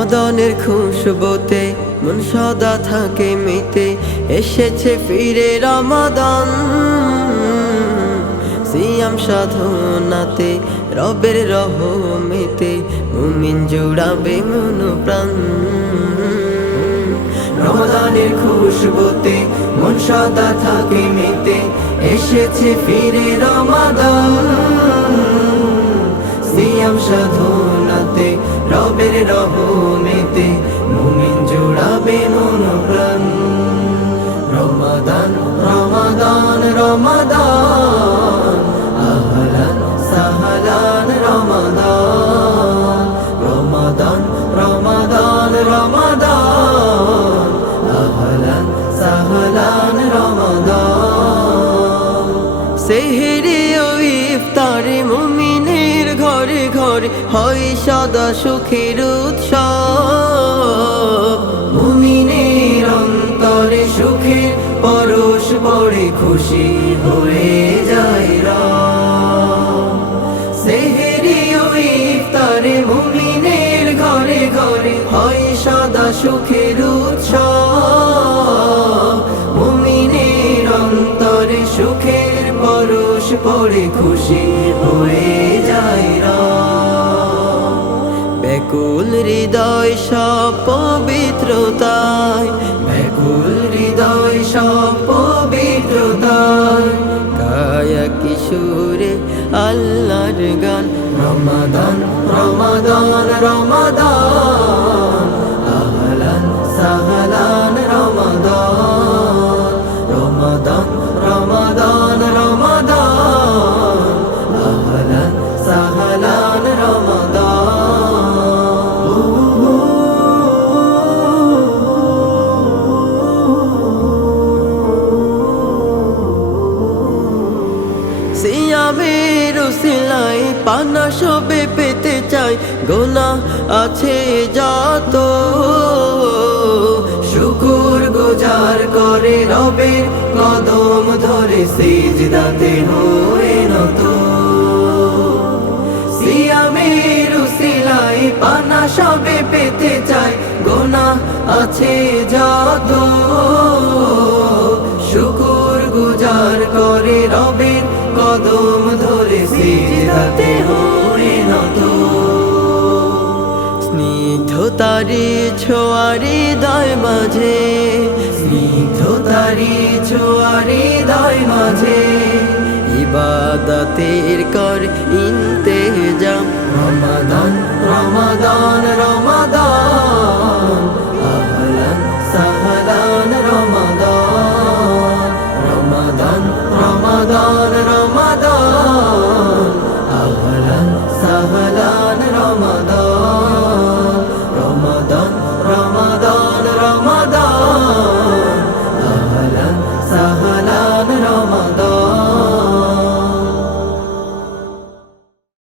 রমাদানের খুশবুতে মন সদা থাকে মেতে, এসেছে ফিরে রমাদান। সিয়াম সাধনাতে রবের রহমেতে মুমিন জুড়াবে মন প্রাণ। রমাদানের খুশবুতে মন সদা থাকে মেতে, এসেছে ফিরে রমাদান। সিয়াম সাধনাতে রবের রহমেতে মুমিন জুড়াবে মন প্রাণ। রমাদান রমাদান রমাদান, আহলান সাহলান রমাদান। রমাদান রমাদান রমাদান, আহলান সাহলান রমাদান। সেহরি ও ইফতারে মুমিনের ঘরে ঘরে হয় সদা সুখের উৎসব। মুমিনের অন্তরে সুখের পরশ পড়ে, খুশি হয়ে যায় রব। সেহরি ও ইফতারে মুমিনের ঘরে ঘরে হয় সদা সুখের উৎসব। মুমিনের অন্তরে সুখের পরশ পড়ে, খুশি হয়ে যায় রব। ব্যাকুল হৃদয় সব পবিত্রতায়, ব্যাকুল হৃদয় সব পবিত্রতায়, গায়া কিশোরে আল্লাহর গান। রমাদান রমাদান রমাদান, আহলান সাহলান রমাদান। রমাদান রমাদান রমাদান, আহলান সাহলান রমাদান। সিয়ামের উসিলায় পানা সবে পেতে চাই, গুনাহ আছে যত শুকর গুজার করে রবের কদম ধরে, সিজদাতে হয়ে নত। সিয়ামের উসিলায় পানা সবে পেতে চাই, গুনাহ আছে যত শুকর গুজার করে রবের কদম ধরে, সিজদাতে হয়ে নত। স্নিগ্ধতারি ছোঁয়ারি হৃদয় মাঝে, স্নিগ্ধতারি ছোঁয়ারি হৃদয় মাঝে, ইবাদতের কর ইন্তেজাম। রমাদান রমাদান রমাদান, আহলান সাহলান রমাদান। রমাদান রমাদান